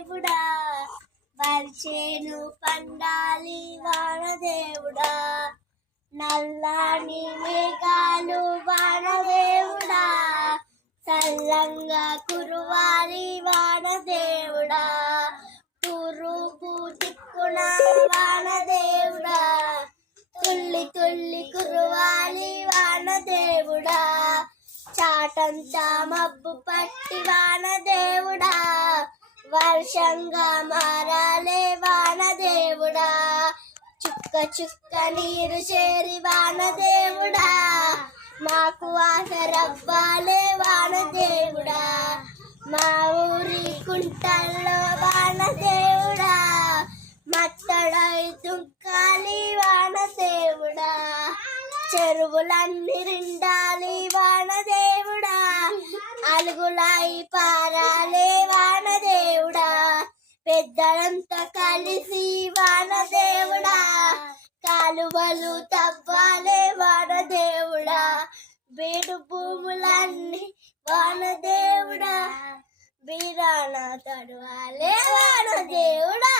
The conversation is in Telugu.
వానదేవుడా పరిచేను పండాలి వానదేవుడా నల్లని మేఘాలు వానదేవుడా చల్లంగా కురువాలి వానదేవుడా తూర్పు దిక్కున వానదేవుడా తుల్లి తుల్లి కురువాలి వానదేవుడా చాటంతా మబ్బు పట్టి వానదేవుడా వర్షంగా మారాలే వానదేవుడా చుక్క చుక్క నీరు చేరి వానదేవుడా మాకు ఆసరవ్వాలే వానదేవుడా మా ఊరి కుంటల్లో వానదేవుడా మత్తడై దుంకాలి వానదేవుడా చెరువులన్నీ నిండాలి వానదేవుడా అలుగులై పారాలే వానదేవుడా పెద్దలంతా కలిసి వానదేవుడా కాలువలు తవ్వాలే వానదేవుడా బీడు భూములన్నీ వానదేవుడా బీరాన తడవాలే వానదేవుడా